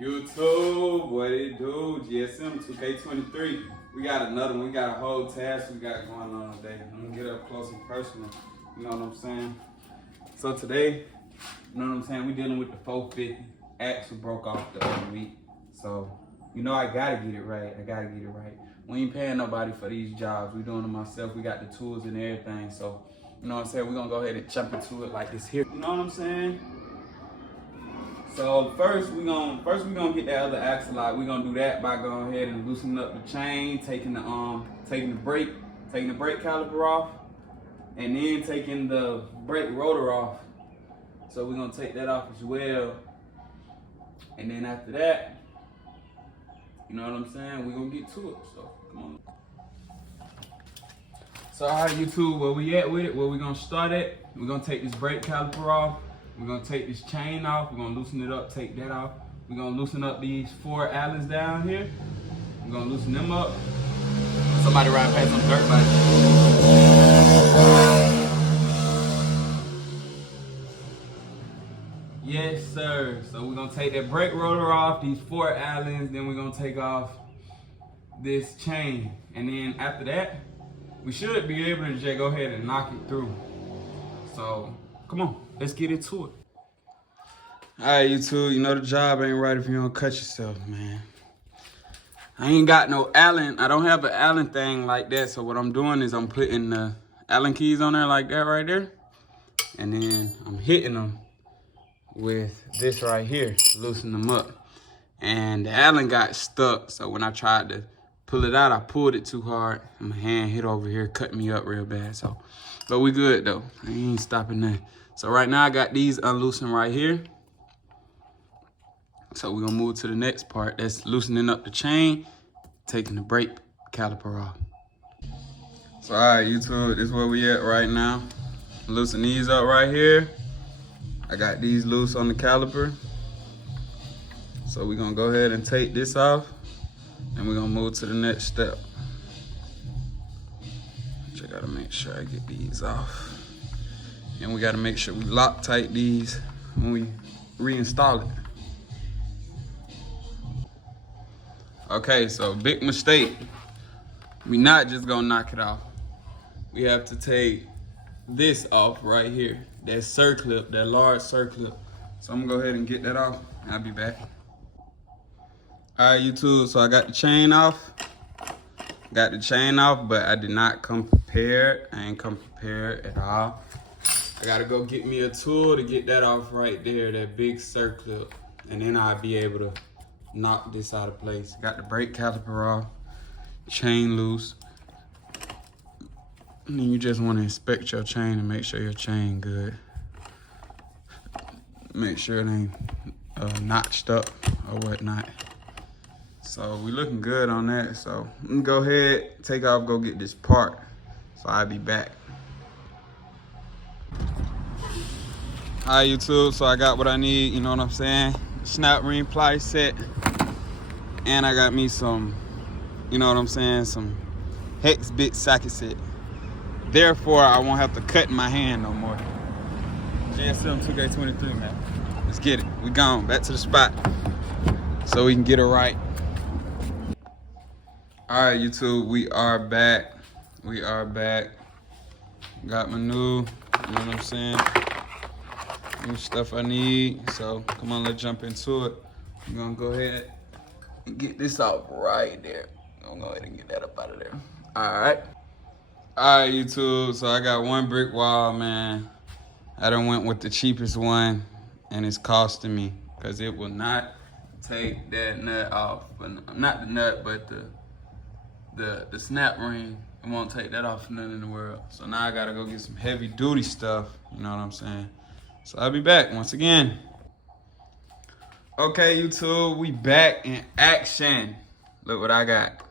YouTube, what it do? Yfz450r. We got another one. We got a whole task we got going on today. I'm gonna get up close and personal. You know what I'm saying? So today, you know what I'm saying? We dealing with the 450. Axle broke off the other week. So, you know I gotta get it right. We ain't paying nobody for these jobs. We doing it myself. We got the tools and everything. So, you know what I'm saying? We're gonna go ahead and jump into it like this here. You know what I'm saying? So first we gonna get that other axle out. We're gonna do that by going ahead and loosening up the chain, taking the brake caliper off, and then taking the brake rotor off. So we're gonna take that off as well. And then after that, you know what I'm saying, we're gonna get to it. So come on. So all right, YouTube, where we at with it, where we gonna start at, we're gonna take this brake caliper off. We're gonna take this chain off. We're gonna loosen it up, take that off. We're gonna loosen up these 4 Allens down here. We're gonna loosen them up. Somebody ride past some dirt bike. Yes, sir. So we're gonna take that brake rotor off, these 4 Allens, then we're gonna take off this chain. And then after that, we should be able to just go ahead and knock it through. So come on, let's get into it. All right, YouTube, you know the job ain't right if you don't cut yourself, man. I ain't got no Allen. I don't have an Allen thing like that. So what I'm doing is I'm putting the Allen keys on there like that right there. And then I'm hitting them with this right here, loosen them up. And the Allen got stuck. So when I tried to pull it out, I pulled it too hard. And my hand hit over here, cut me up real bad. So, but we good though. I ain't stopping that. So right now I got these unloosened right here. So we're gonna move to the next part. That's loosening up the chain, taking the brake caliper off. So all right, YouTube, this is where we at right now. Loosen these up right here. I got these loose on the caliper. So we're gonna go ahead and take this off and we're gonna move to the next step. Just gotta make sure I get these off. And we gotta make sure we lock tight these when we reinstall it. Okay, so big mistake. We not just gonna knock it off. We have to take this off right here. That circlip, that large circlip. So I'm gonna go ahead and get that off. I'll be back. All right, YouTube, so I got the chain off. Got the chain off, but I did not come prepared. I ain't come prepared at all. I gotta go get me a tool to get that off right there, that big circlip. And then I'll be able to knock this out of place. Got the brake caliper off, chain loose. And then you just want to inspect your chain and make sure your chain good. Make sure it ain't notched up or whatnot. So we looking good on that. So I'm gonna go ahead, take off, go get this part. So I'll be back. Hi YouTube, so I got what I need, you know what I'm saying? Snap ring ply set. And I got me some, you know what I'm saying, some hex bit socket set. Therefore, I won't have to cut my hand no more. Yfz450r, man. Let's get it. We gone, back to the spot. So we can get it right. All right, YouTube, we are back. We are back. Got my new, you know what I'm saying, new stuff I need. So come on, let's jump into it. We're gonna go ahead and get this out right there. I'm gonna go ahead and get that up out of there. All right, YouTube, so I got one brick wall, man. I done went with the cheapest one, and it's costing me, because it will not take that nut off. But not the nut, but the snap ring. It won't take that off for nothing in the world. So now I gotta go get some heavy duty stuff, you know what I'm saying? So I'll be back once again. Okay, YouTube, we back in action. Look what I got.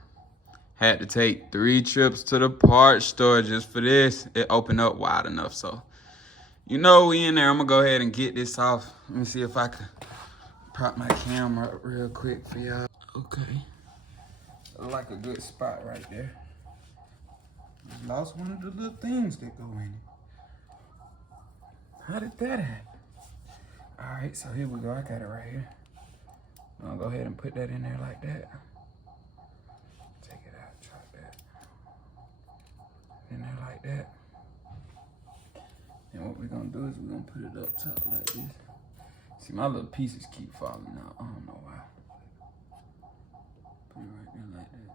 Had to take 3 trips to the parts store just for this. It opened up wide enough, so you know we in there. I'm gonna go ahead and get this off. Let me see if I can prop my camera up real quick for y'all. Okay. Look like a good spot right there. Lost one of the little things that go in it. How did that happen? All right, so here we go. I got it right here. I'm go ahead and put that in there like that. Take it out, drop that. In there like that. And what we're gonna do is we're gonna put it up top like this. See, my little pieces keep falling out. I don't know why. Put it right there like that.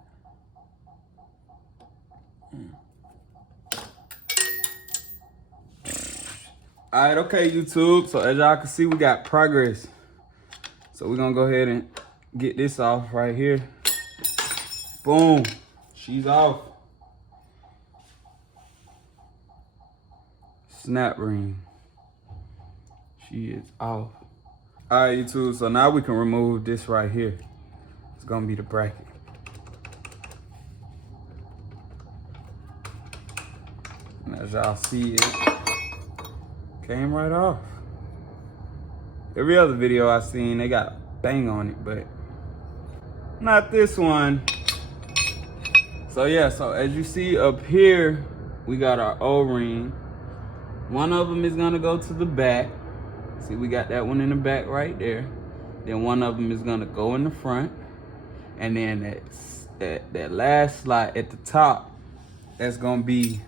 All right, okay, YouTube. So as y'all can see, we got progress. So we're gonna go ahead and get this off right here. Boom, she's off. Snap ring, she is off. All right, YouTube, so now we can remove this right here. It's gonna be the bracket. And as y'all see, it came right off. Every other video I seen, they got a bang on it, but not this one. So yeah, so as you see up here, we got our O-ring. One of them is gonna go to the back. See, we got that one in the back right there. Then one of them is gonna go in the front. And then that last slot at the top, that's gonna be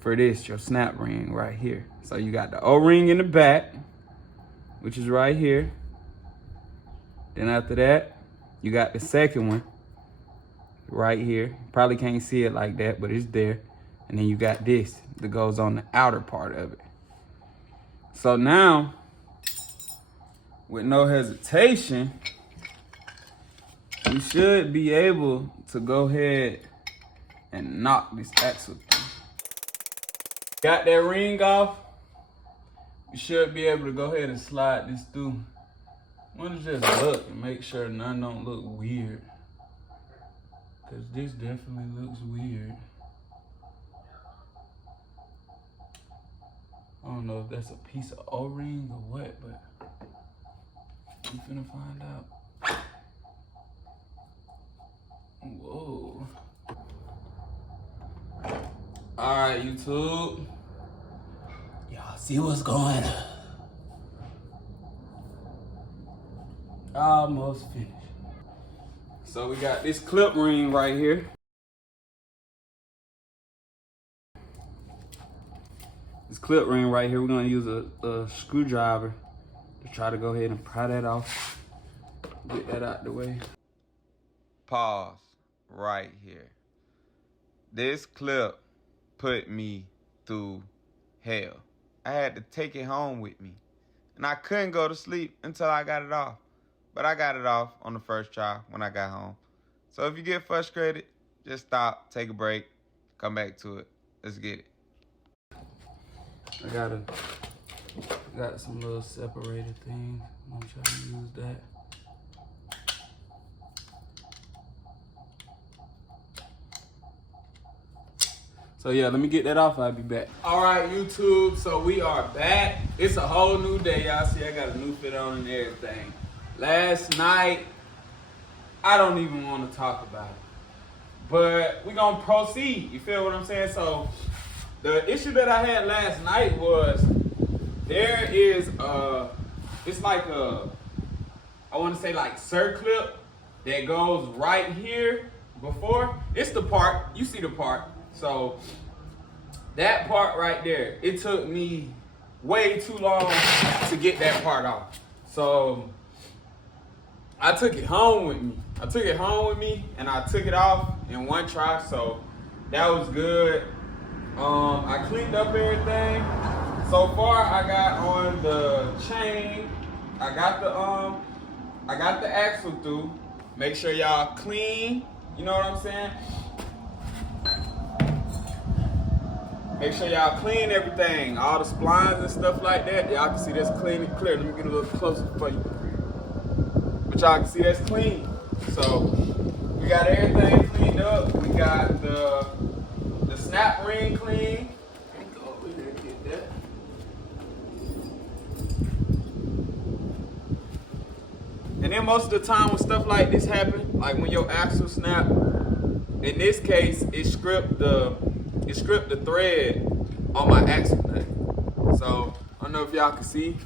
for this, your snap ring right here. So you got the O-ring in the back, which is right here. Then after that, you got the second one right here. Probably can't see it like that, but it's there. And then you got this that goes on the outer part of it. So now, with no hesitation, we should be able to go ahead and knock this axle through. Got that ring off. You should be able to go ahead and slide this through. I want to just look and make sure none don't look weird. Because this definitely looks weird. I don't know if that's a piece of O-ring or what, but we finna find out. Whoa. All right, YouTube. Y'all see what's going on. Almost finished. So we got this clip ring right here. This clip ring right here, we're gonna use a screwdriver to try to go ahead and pry that off. Get that out the way. Pause right here. This clip put me through hell. I had to take it home with me. And I couldn't go to sleep until I got it off. But I got it off on the first try when I got home. So if you get frustrated, just stop, take a break, come back to it. Let's get it. I got some little separated things. I'm gonna try to use that. So yeah, let me get that off, I'll be back. All right, YouTube, so we are back. It's a whole new day, y'all see I got a new fit on and everything. Last night, I don't even want to talk about it. But we're gonna proceed, you feel what I'm saying? So the issue that I had last night was there is it's like a, I want to say like circlip that goes right here before. It's the part, you see the part. So that part right there, it took me way too long to get that part off. So I took it home with me. And I took it off in one try, so that was good. I cleaned up everything. So far, I got on the chain. I got the axle through. Make sure y'all clean. You know what I'm saying? Make sure y'all clean everything, all the splines and stuff like that. Y'all can see that's clean and clear. Let me get a little closer for you. But y'all can see that's clean. So we got everything cleaned up. We got the snap ring clean. Let me go over here and get that. And then most of the time when stuff like this happen, like when your axle snap, in this case, it stripped the thread on my axle nut. So I don't know if y'all can see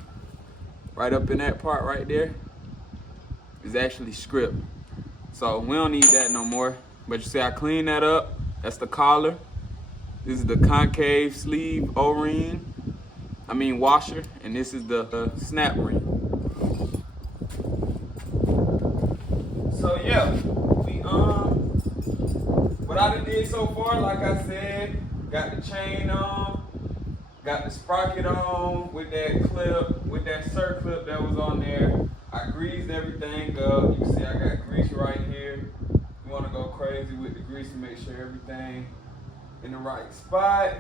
right up in that part right there. is actually script. So we don't need that no more. But you see I clean that up. That's the collar. This is the concave sleeve O-ring. Washer. And this is the snap ring. So yeah, what I done did so far, like I said, got the chain on, got the sprocket on with that clip, with that circlip that was on there. I greased everything up. You can see I got grease right here. You want to go crazy with the grease to make sure everything in the right spot.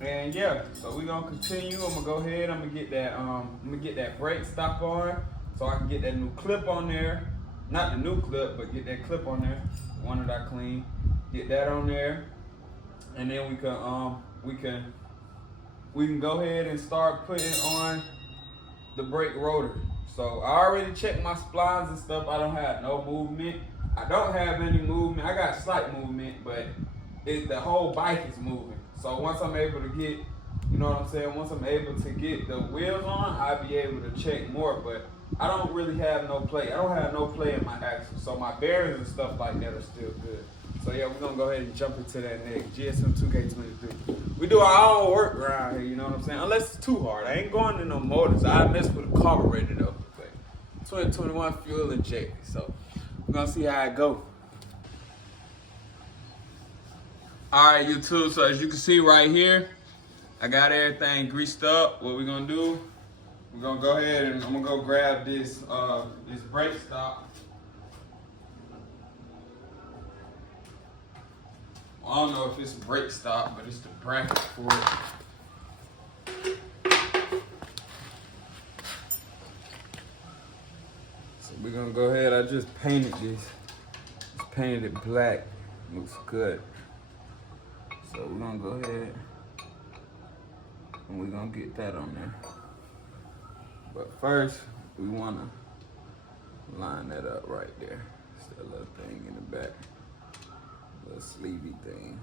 And yeah, so we're gonna continue. I'm gonna go ahead. I'm gonna get that brake stop on, so I can get that new clip on there. Not the new clip, but get that clip on there. The one that I cleaned. Get that on there, and then we can go ahead and start putting on the brake rotor. So I already checked my splines and stuff. I don't have no movement. I don't have any movement. I got slight movement, but the whole bike is moving. So once I'm able to get, you know what I'm saying? Once I'm able to get the wheels on, I'll be able to check more. But I don't really have no play. I don't have no play in my axle. So my bearings and stuff like that are still good. So yeah, we're gonna go ahead and jump into that next. GSM 2K23. We do our own work around here, you know what I'm saying? Unless it's too hard. I ain't going to no motors. I mess with a carburetor though. But 2021 fuel injected. So we're gonna see how it go. Alright, YouTube, so as you can see right here, I got everything greased up. What we're gonna do, we're gonna go ahead and I'm gonna go grab this this brake stop. I don't know if it's a brake stop, but it's the bracket for it. So we're gonna go ahead, I just painted this. Just painted it black, looks good. So we're gonna go ahead and we're gonna get that on there. But first, we wanna line that up right there. It's that little thing in the back, little sleevey thing.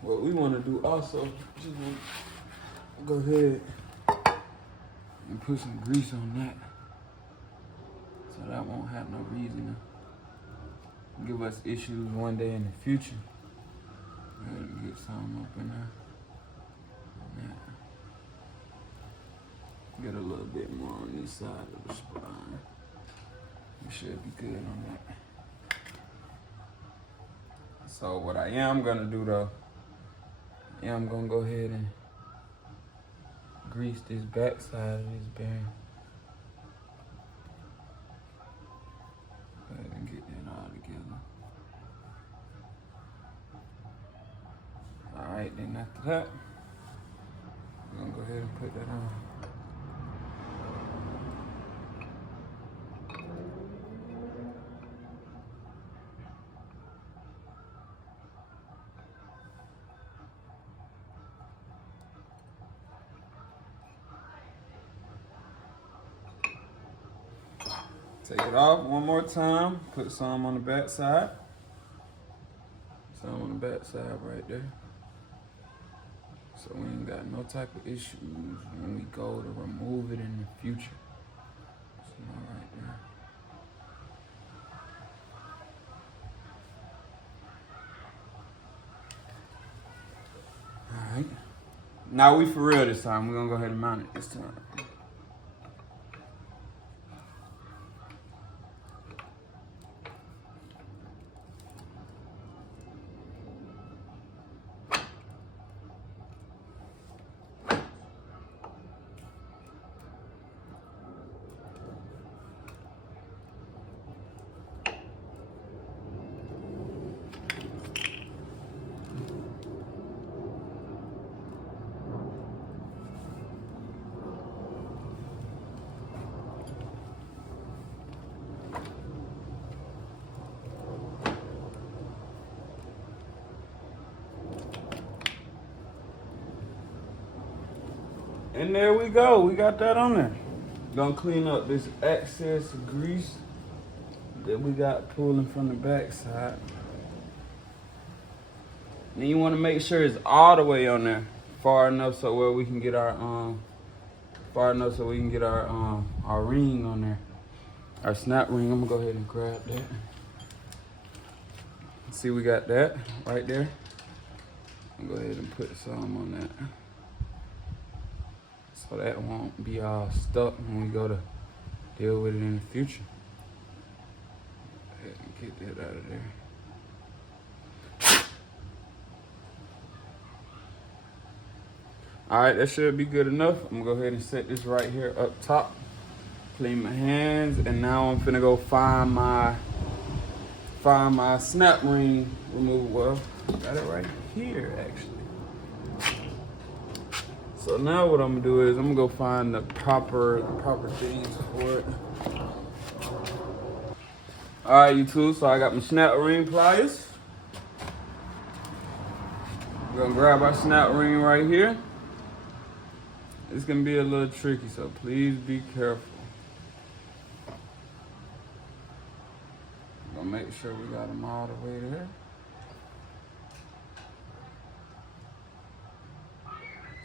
What we wanna do also, just go ahead and put some grease on that, so that won't have no reason to give us issues one day in the future. Get some up in there. Get a little bit more on this side of the spine. We should be good on that. So what I am gonna do though, I'm gonna go ahead and grease this back side of this bearing. Go ahead and get that all together. Alright, then after that, we're gonna go ahead and put that on. Take it off one more time, put some on the back side. Some on the back side right there. So we ain't got no type of issues when we go to remove it in the future. Some right there. All right. Now we for real this time. We're gonna go ahead and mount it this time. And there we go, we got that on there. Gonna clean up this excess grease that we got pulling from the back side. Then you wanna make sure it's all the way on there, far enough so where we can get our far enough so we can get our ring on there, our snap ring. I'm gonna go ahead and grab that. See, we got that right there. I'll go ahead and put some on that, so that won't be all stuck when we go to deal with it in the future. Go ahead and get that out of there. All right, that should be good enough. I'm gonna go ahead and set this right here up top. Clean my hands, and now I'm finna go find my snap ring removal. Well, got it right here actually. So now what I'm gonna do is I'm gonna go find the proper things for it. All right, YouTube. So I got my snap ring pliers. We're gonna grab our snap ring right here. It's gonna be a little tricky, so please be careful. We're gonna make sure we got them all the way there.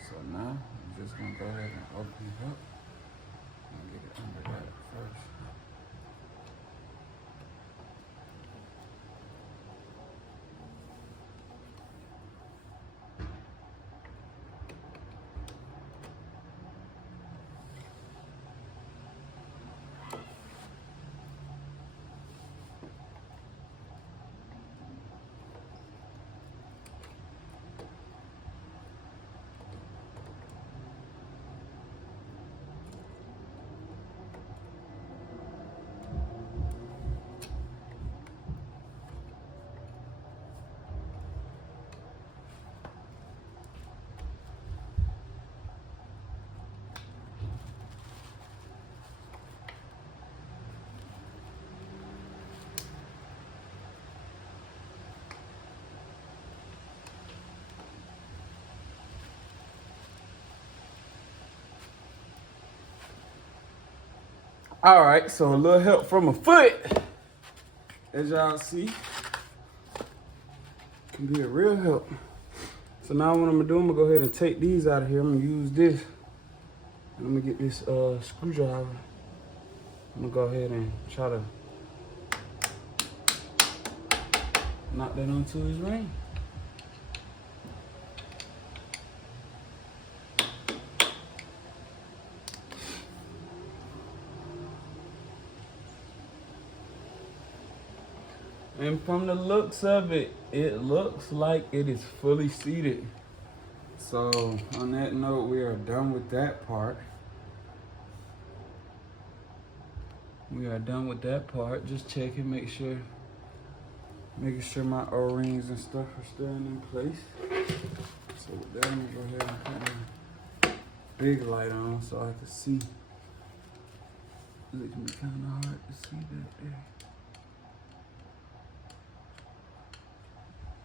So now I'm just gonna go ahead and open it up and get it under that first. All right, so a little help from a foot, as y'all see, can be a real help. So now what I'm gonna do, I'm gonna go ahead and take these out of here. I'm gonna use this. I'm gonna get this screwdriver. I'm gonna go ahead and try to knock that onto his ring. And from the looks of it, it looks like it is fully seated. So on that note, we are done with that part. We are done with that part. Just checking, making sure my O-rings and stuff are still in place. So with that, I'm gonna go ahead and put my big light on so I can see. It can be kind of hard to see that there.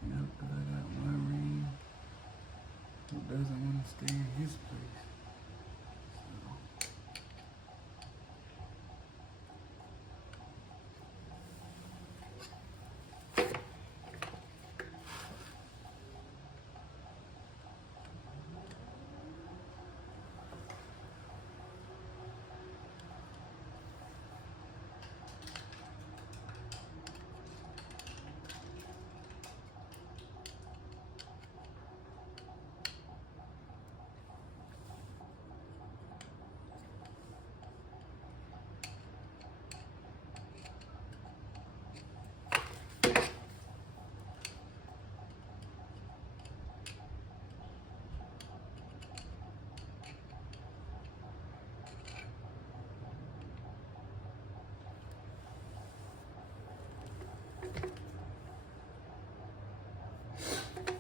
Yep, because I got one ring that doesn't want to stay in his place.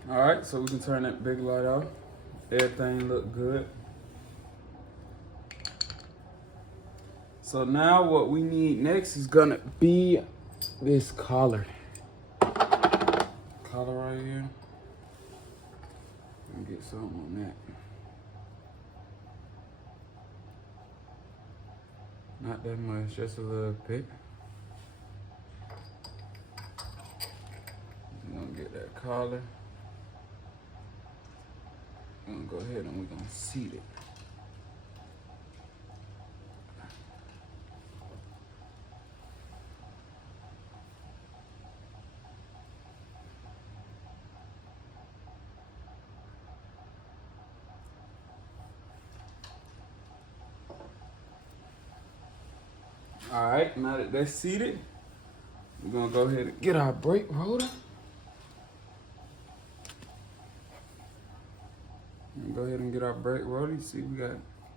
All right, so we can turn that big light off. Everything look good. So now what we need next is gonna be this collar. Collar right here. Let me get something on that. Not that much, just a little bit. We're gonna get that collar. We're gonna go ahead and we're gonna seat it. All right, now that that's seated, we're gonna go ahead and get our brake rotor. And go ahead and get our brake rotor. You see we got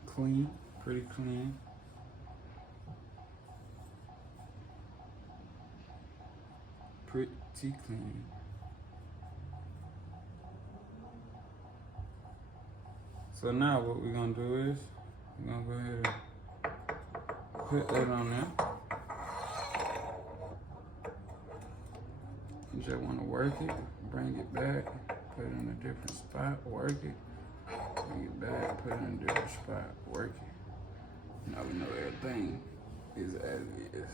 clean, pretty clean. Pretty clean. So now what we're gonna do is, we're gonna go ahead and put that on there. You just wanna work it, bring it back, put it in a different spot, work it, bring it back, put it in a different spot, work it. Now we know everything is as it is.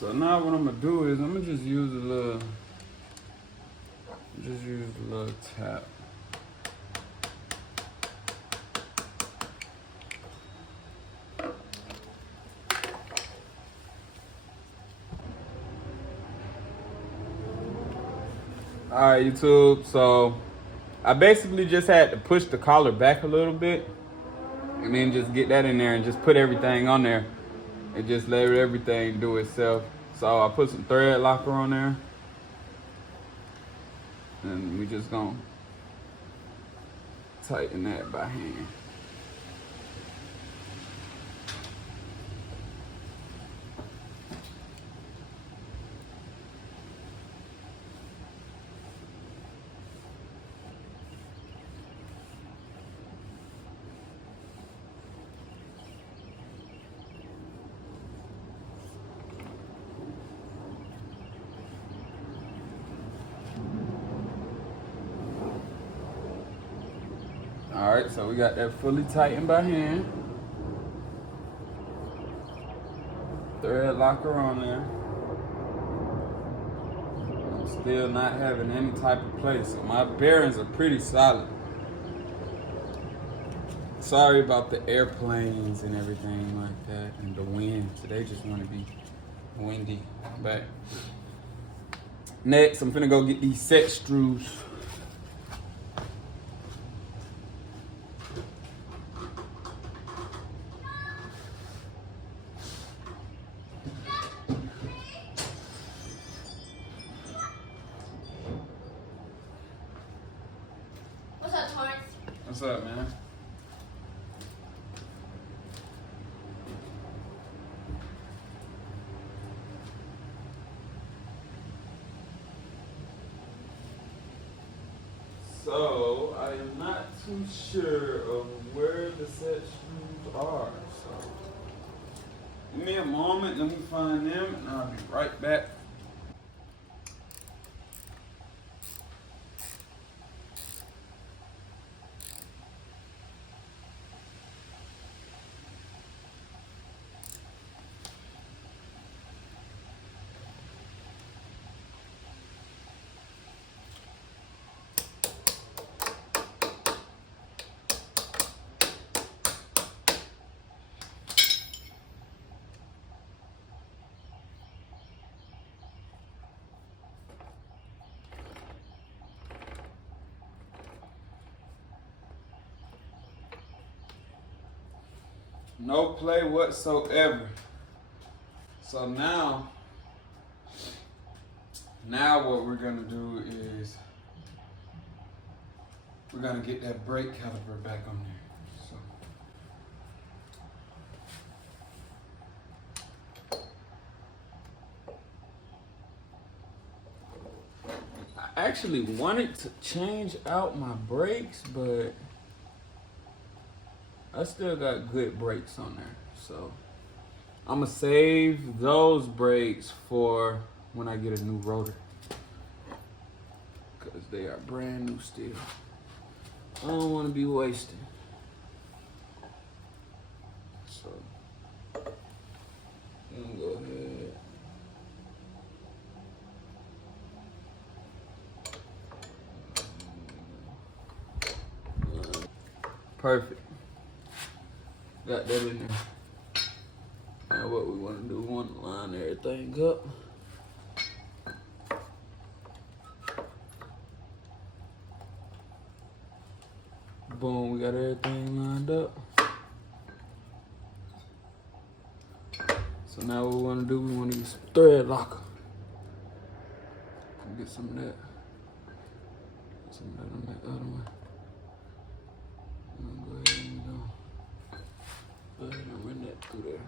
So now what I'm gonna do is I'm gonna just use a little tap. All right, YouTube. So I basically just had to push the collar back a little bit and then just get that in there and just put everything on there and just let everything do itself. So I put some thread locker on there and we just gonna tighten that by hand. All right, so we got that fully tightened by hand. Thread locker on there. I'm still not having any type of play, so my bearings are pretty solid. Sorry about the airplanes and everything like that, and the wind. Today just want to be windy. But next, I'm finna go get these set screws. What's up, man? So, I am not too sure of where the set screws are. So, give me a moment, let me find them, and I'll be right back. No play whatsoever. So now what we're gonna do is we're gonna get that brake caliper back on there. So I actually wanted to change out my brakes, but I still got good brakes on there. So I'm gonna save those brakes for when I get a new rotor, because they are brand new still. I don't want to be wasting. So I'm gonna go ahead. Perfect. Got that in there. Now what we want to do, we want to line everything up. Boom, we got everything lined up. So now what we want to do, we want to use thread locker. Get some of that. Some of that on that other one. I'm gonna go ahead and run that through there.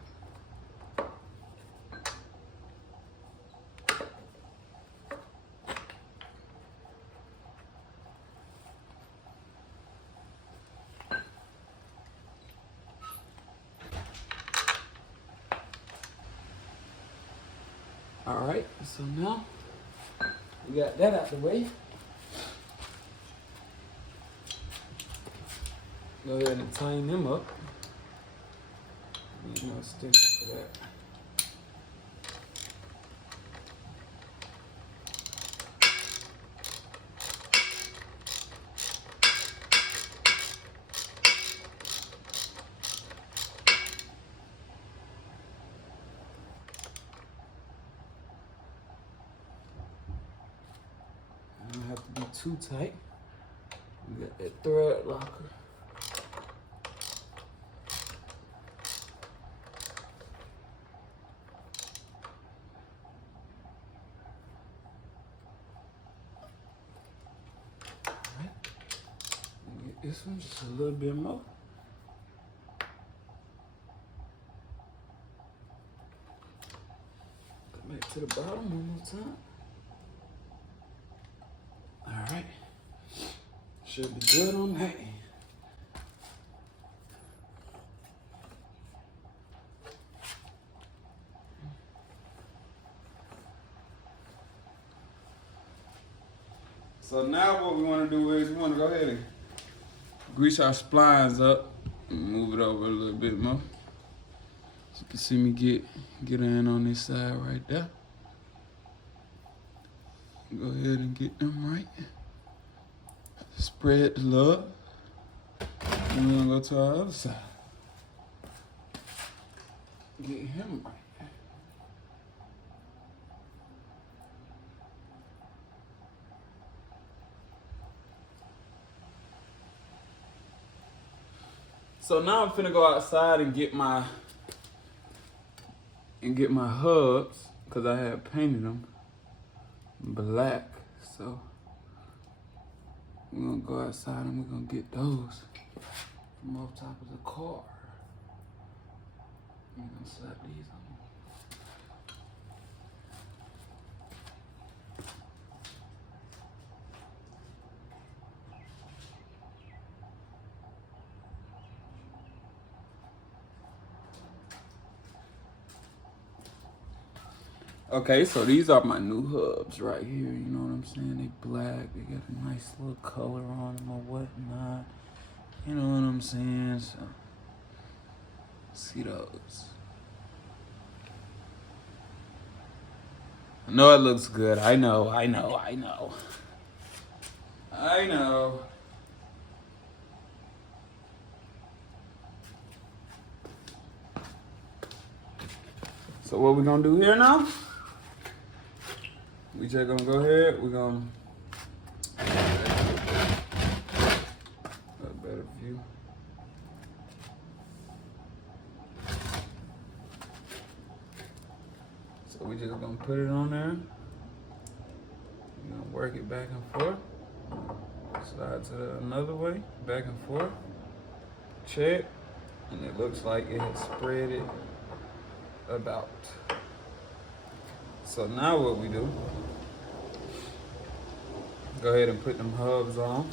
All right, so now we got that out the way. Go ahead and tighten them up. Need no sticks for that. Don't have to be too tight. We got that thread locker. This one just a little bit more. Come back to the bottom one more time. All right. Should be good on that end. So now what we want to do is we want to go ahead and grease our splines up and move it over a little bit more. So you can see me get in on this side right there. Go ahead and get them right. Spread the love. And we're gonna go to our other side. Get him right. So now I'm finna go outside and get my hubs, cause I had painted them black. So we're gonna go outside and we're gonna get those from off top of the car. We're gonna slap these on. Okay, so these are my new hubs right here, you know what I'm saying? They black, they got a nice little color on them or whatnot. You know what I'm saying? So, see those. I know it looks good, I know. So what we gonna do here now? We just gonna go ahead, we're gonna a better view. So we just gonna put it on there. We're gonna work it back and forth. Slide to the another way, back and forth. Check, and it looks like it has spread it about. So now what we do, Go ahead and put them hubs on.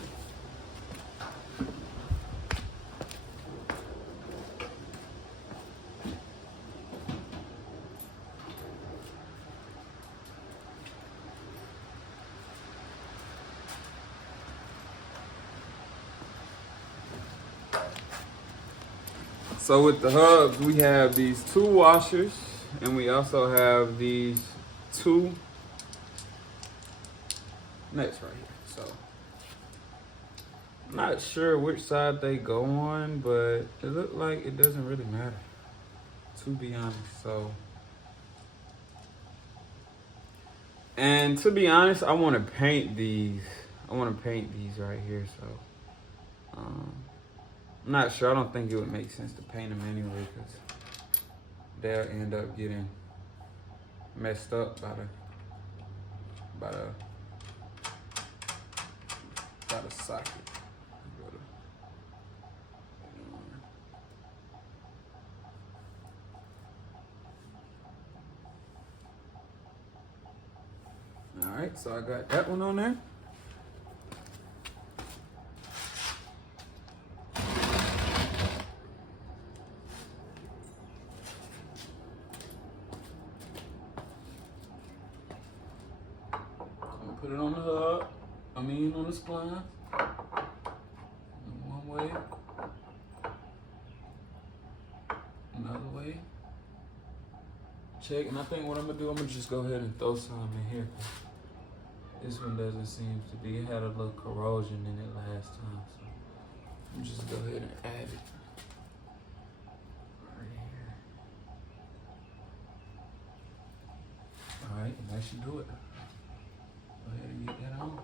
So with the hubs, we have these 2 washers, and we also have these 2 nuts right here. So I'm not sure which side they go on, but it looked like it doesn't really matter, to be honest. So, and to be honest, I want to paint these. I want to paint these right here. So I'm not sure. I don't think it would make sense to paint them anyway, because they'll end up getting messed up by the socket. All right, so I got that one on there. Put it on the hub, on the spline. One way, another way. Check, and I think what I'm gonna do, I'm gonna just go ahead and throw some in here. This one doesn't seem to be, it had a little corrosion in it last time, so I'm just go ahead and add it. Right here. All right, and that should do it. Go ahead and get that on.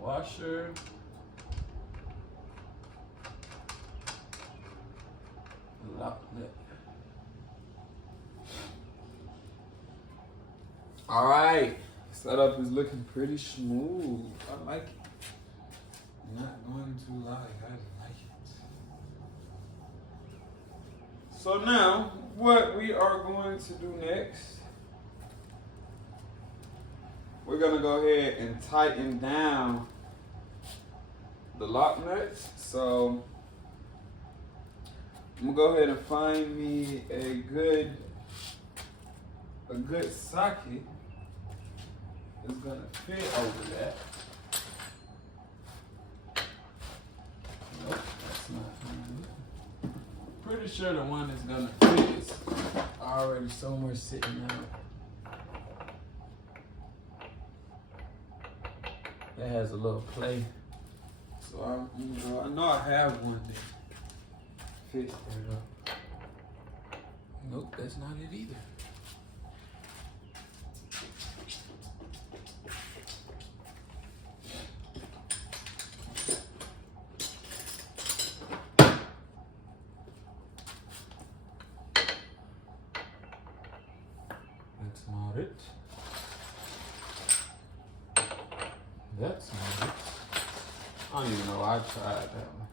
Washer. Lock that. All right, setup is looking pretty smooth. I like it. Not going too loud. I like it. So now, what we are going to do next, we're gonna go ahead and tighten down the lock nuts. So I'm gonna go ahead and find me a good socket that's gonna fit over that. Nope, that's not. Pretty sure the one that's gonna fit is already somewhere sitting out. That has a little play. So I know I have one that fits that up. Nope, that's not it either. That's not it. That's not it. I don't even know I tried that one.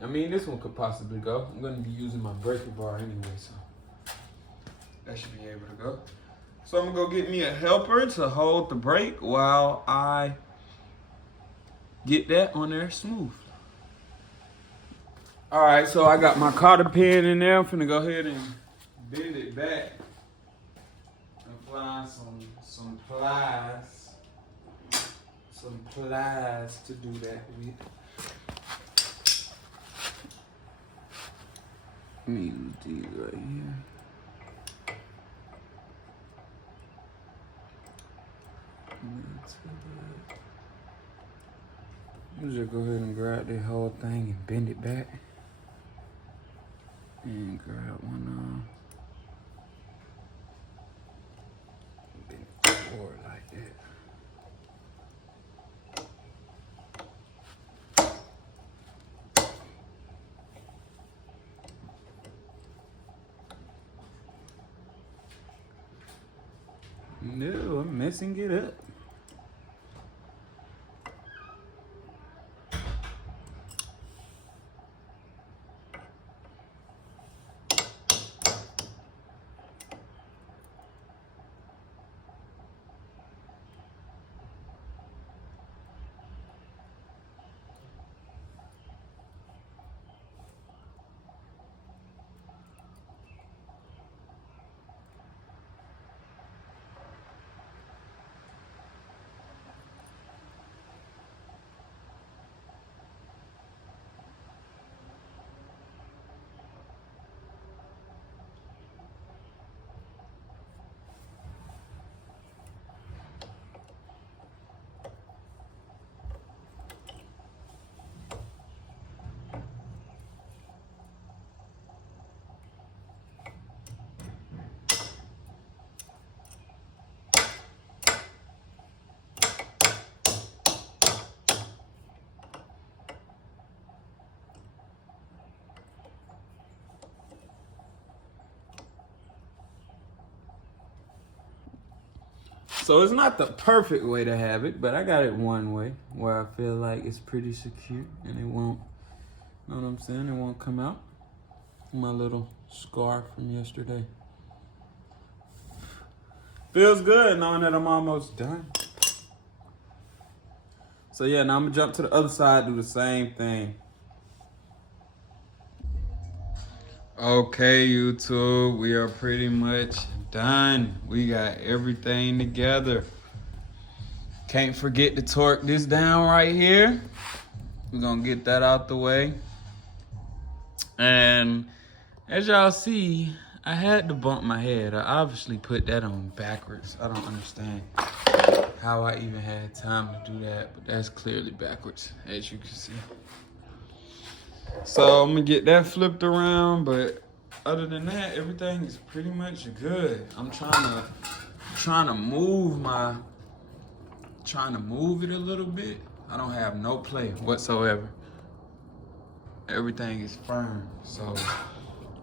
I mean, this one could possibly go. I'm gonna be using my breaker bar anyway, so that should be able to go. So I'm gonna go get me a helper to hold the brake while I get that on there smooth. All right, so I got my cotter pin in there. I'm finna go ahead and bend it back. Apply some plies. Some plies to do that with. Let me use these right here. I'm just go ahead and grab the whole thing and bend it back. And grab one bend it forward like that. No, I'm messing it up. So it's not the perfect way to have it, but I got it one way where I feel like it's pretty secure and it won't, you know what I'm saying? It won't come out. My little scar from yesterday. Feels good knowing that I'm almost done. So yeah, now I'm gonna jump to the other side, do the same thing. Okay, YouTube, we are pretty much done. We got everything together. Can't forget to torque this down right here. We're gonna get that out the way. And as y'all see, I had to bump my head. I obviously put that on backwards. I don't understand how I even had time to do that, but that's clearly backwards, as you can see. So I'm gonna get that flipped around, but other than that, everything is pretty much good. I'm trying to move it a little bit. I don't have no play whatsoever. Everything is firm. So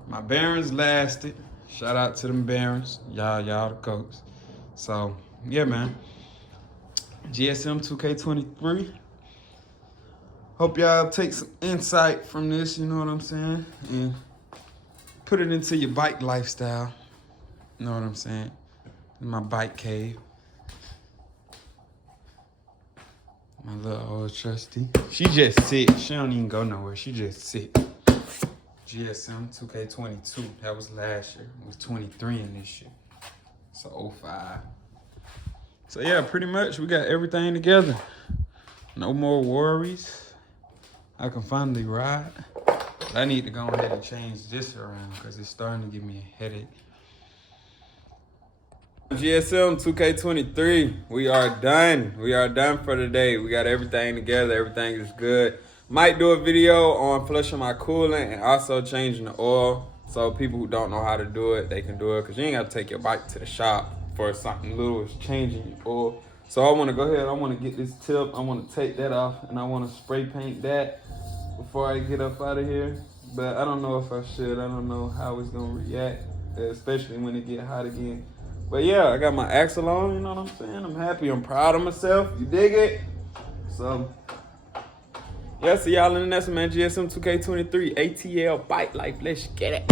my bearings lasted. Shout out to them bearings. Y'all the goats. So yeah, man. GSM 2K23. Hope y'all take some insight from this, you know what I'm saying? And put it into your bike lifestyle. You know what I'm saying? In my bike cave. My little old trusty. She just sit. She don't even go nowhere. She just sit. GSM 2K22. That was last year. It was 23 in this year. So 05. So yeah, pretty much we got everything together. No more worries. I can finally ride. But I need to go ahead and change this around because it's starting to give me a headache. GSM 2K23, we are done. We are done for today. We got everything together. Everything is good. Might do a video on flushing my coolant and also changing the oil. So people who don't know how to do it, they can do it. Because you ain't got to take your bike to the shop for something little as changing your oil. So I want to go ahead. I want to get this tip. I want to take that off. And I want to spray paint that before I get up out of here. But I don't know if I should. I don't know how it's going to react, especially when it get hot again. But yeah, I got my axle on, you know what I'm saying? I'm happy, I'm proud of myself. You dig it? So, yeah, see y'all in the next one, man. GSM 2K23, ATL Bike Life. Let's get it.